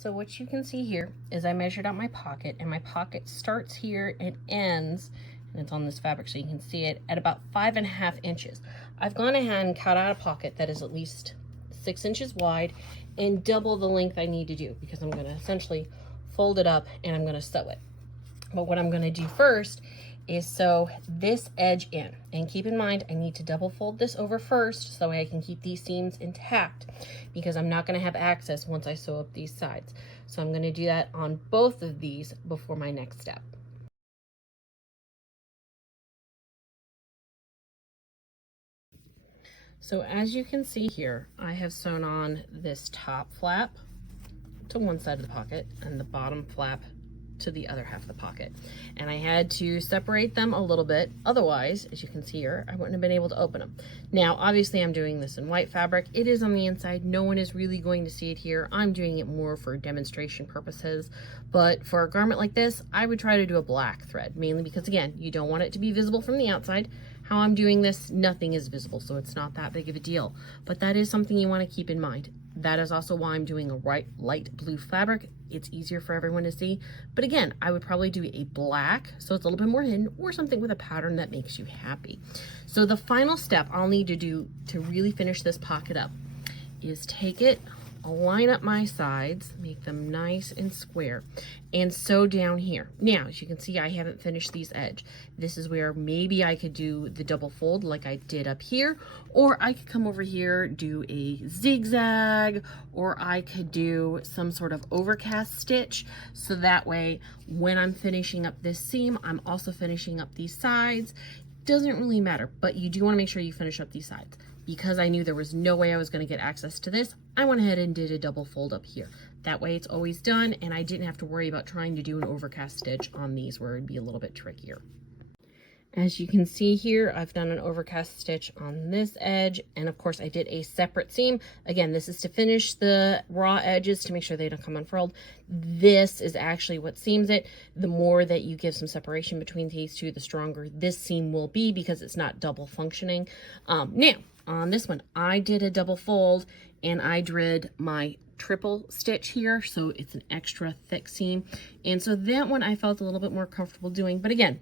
So what you can see here is I measured out my pocket, and my pocket starts here and ends, and it's on this fabric so you can see it, at about 5.5 inches. I've gone ahead and cut out a pocket that is at least 6 inches wide and double the length I need to do, because I'm going to essentially fold it up and I'm going to sew it. But what I'm going to do first is sew this edge in, and keep in mind I need to double fold this over first so I can keep these seams intact, because I'm not going to have access once I sew up these sides. So I'm going to do that on both of these before my next step. So as you can see here, I have sewn on this top flap to one side of the pocket and the bottom flap to the other half of the pocket. And I had to separate them a little bit. Otherwise, as you can see here, I wouldn't have been able to open them. Now, obviously I'm doing this in white fabric. It is on the inside. No one is really going to see it here. I'm doing it more for demonstration purposes. But for a garment like this, I would try to do a black thread, mainly because, again, you don't want it to be visible from the outside. How I'm doing this, nothing is visible, so it's not that big of a deal. But that is something you want to keep in mind. That is also why I'm doing a light blue fabric. It's easier for everyone to see. But again, I would probably do a black, so it's a little bit more hidden, or something with a pattern that makes you happy. So the final step I'll need to do to really finish this pocket up is take it, line up my sides, make them nice and square, and sew down here. Now, as you can see, I haven't finished these edge. This is where maybe I could do the double fold like I did up here, or I could come over here, do a zigzag, or I could do some sort of overcast stitch, so that way when I'm finishing up this seam, I'm also finishing up these sides. Doesn't really matter, but you do want to make sure you finish up these sides. Because I knew there was no way I was going to get access to this, I went ahead and did a double fold up here. That way it's always done, and I didn't have to worry about trying to do an overcast stitch on these where it'd be a little bit trickier. As you can see here, I've done an overcast stitch on this edge, and of course I did a separate seam. Again, this is to finish the raw edges to make sure they don't come unfurled. This is actually what seams it. The more that you give some separation between these two, the stronger this seam will be, because it's not double functioning. Now, on this one, I did a double fold, and I did my triple stitch here, so it's an extra thick seam. And so that one I felt a little bit more comfortable doing, but again,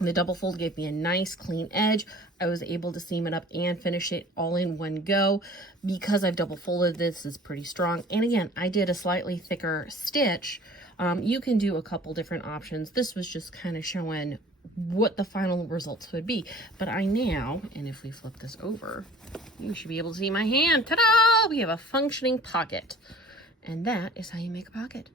the double fold gave me a nice clean edge. I was able to seam it up and finish it all in one go. Because I've double folded, this is pretty strong. And again, I did a slightly thicker stitch. You can do a couple different options. This was just kind of showing what the final results would be. But I now, and if we flip this over, you should be able to see my hand. Ta-da! We have a functioning pocket. And that is how you make a pocket.